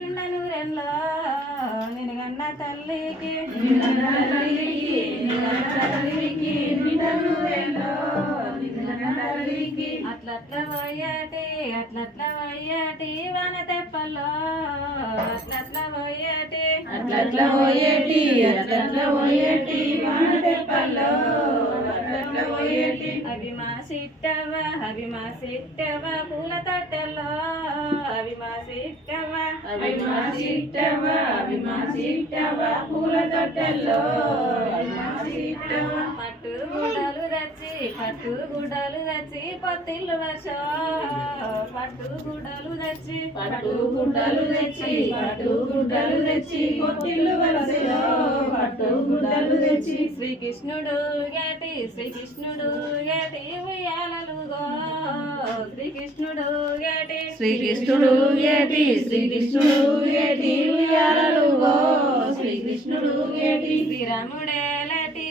నూరెల్లో నినగన్న తల్లికి అట్లట్ల పోయేటి వన తెప్పల్లో అట్లట్ల పోయేటి వన తెప్పల్లో అవి మా సిట్టవ పూల తట్టెల్లో అవి మా సిట్టవ పూల తట్టెల్లో పట్టు గుడ్డలు తెచ్చి పొత్తిల్లు వర్షో పట్టు గుడ్డలు తెచ్చి పొత్తిల్లు వర్షో శ్రీకృష్ణుడు గేటి ఉయ్యాలలుగో శ్రీకృష్ణుడు గేటి ఉయ్యాలలుగో శ్రీకృష్ణుడు గేటి శ్రీరాముడేలటి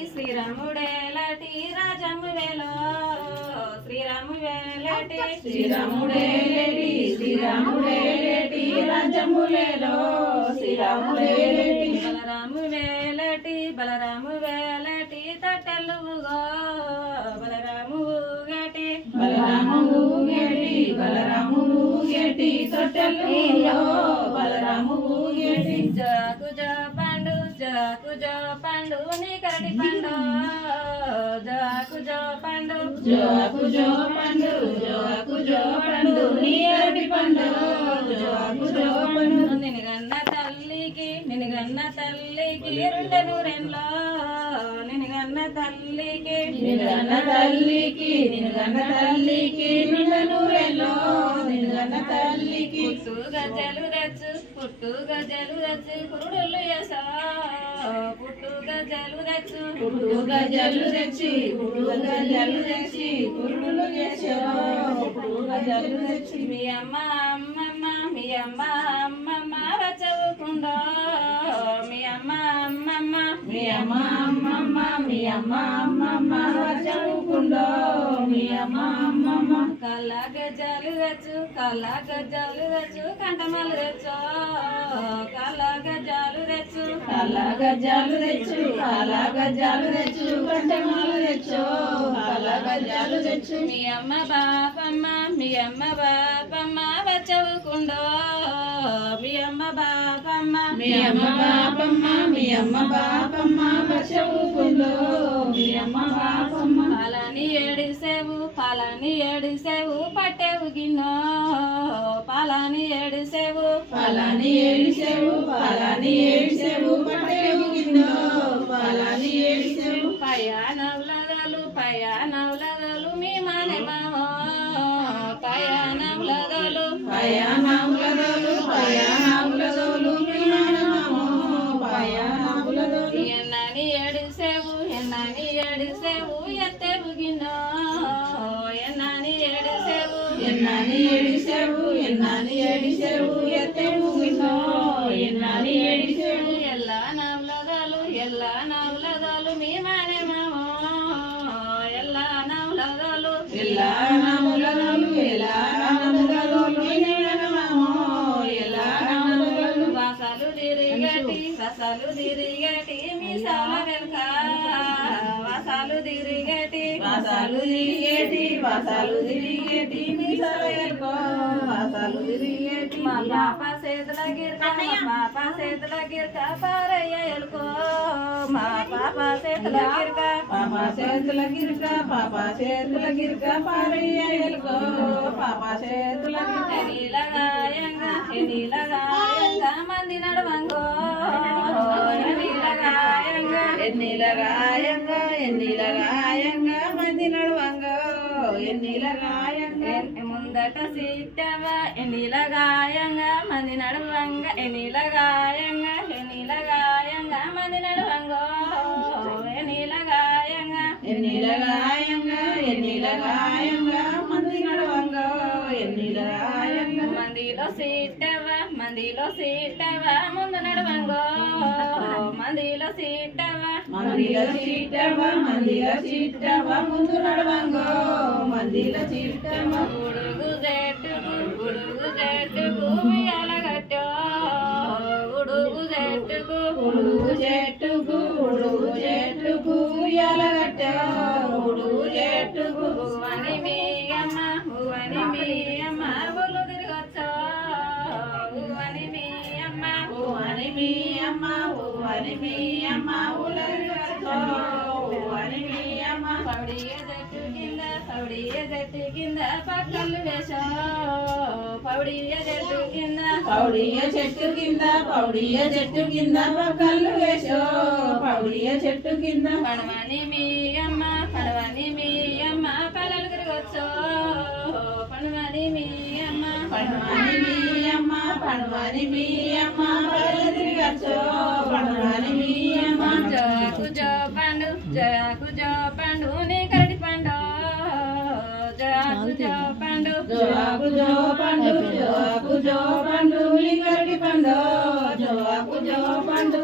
రాజమ్ము వేలో శ్రీరాముడేలటి రాజమ్ము వేలో బలరాము వేలటి తట్టెలుగో బలరాము గేటి తట్టెలుగో బలరాము గేటి జాకు జో పండు నీ కరటి పండు జాకు జో పండు నీ కరటి పండు నినగన్న తల్లికి రెండు నూరెంలో నినగన్న తల్లికి నిండు నూరెంలో పుట్టు గజలు రచ్చు కురుడులు యసా పుట్టు గజలు తెచ్చి కురుడులు యసా మీ అమ్మ అమ్మమ్మ వచ్చవుకుందో మీ అమ్మ అమ్మమ్మ వచ్చవుకుందో మీ అమ్మ కళ్ళ గజాలు తెచ్చు కంటమాలు తెచ్చు కళ్ళ గజాలు తెచ్చు కంటమాలు తెచ్చు మీ అమ్మ బాపమ్మ వచ్చవుకుండో మీ అమ్మ బాపమ్మ వచ్చవుకుండో మీ అమ్మ బాపమ్మ పాలని ఏడిసేవు పట్టేవు గిన్నో పాలని ఏడిసేవు పట్టేవు గిన్నో పాలని ఏడిసేవు పయా నవ్లదలు మీ మానే మామో పయా నవ్లదలు మీ మానే మామో పయా నవ్లదలు ఎన్నాని ఏడిసేవు ఎత్తేవు గిన్నో ఎన్నాని ఏడిసేవు ఎత్తేవు గిన్నో ఎన్నాని ఏడిసేవు ఎల్లా నవ్లదలు మీ మానే మామో ఎల్లా నవ్లదలు వాసాలు తిరిగేటి మీసాల వెనుక వాసాలు తిరిగేటి మీసాల వెనుక మా పాప చేతుల గిరక పారయ్య ఎలుకో మా పాప చేతుల గిరక పారయ్య ఎలుకో పాప చేతుల ఎన్నిలగాయంగా మంది నడవంగో ఎన్నిలగాయంగా మంది నడవంగో ముందట సీటవా ఎన్నిలగాయంగా మంది నడవంగా ఎన్నిలగాయంగా మంది నడవంగో ఎన్నిలగాయంగా మంది నడవంగో మందిలో సీటవా ముందు నడవంగో మందిలో సీటవా ముందు నడవంగో మందిలో సీటవా గుడుగు జట్టుకు ఉయ్యాల గట్టో ఉడుగు చెట్టుకు ఉడుగు చెట్టుకు ఎలగట్టో ఉడుగు చెట్టుకు భువని మీ అమ్మ ఊళ్ళు తిరగచ్చో భువని మీ అమ్మ భువని మీ అమ్మ భువని మీ అమ్మ ఉలగచ్చో భువని మీ అమ్మ పౌడియ చెట్టు కింద పక్కలు వేసో పౌడియ చెట్టు కింద పౌడియ చెట్టు కింద పౌడియ చెట్టు కింద కళ్ళు వేసో పౌడియ చెట్టు కింద పడవని మీ అమ్మ పల్లలు తిరగచ్చో పడవని మీ అమ్మ పడవని మీ అమ్మ పడవని మీ అమ్మ పడవ తిరగచ్చో పడవని మీ అమ్మ జోకు జో పండు నీ కరటి పండు జోకు జో పండు జోకు జో పండు జోకు జో పండు నీ కరటి పండు జోకు జో పండు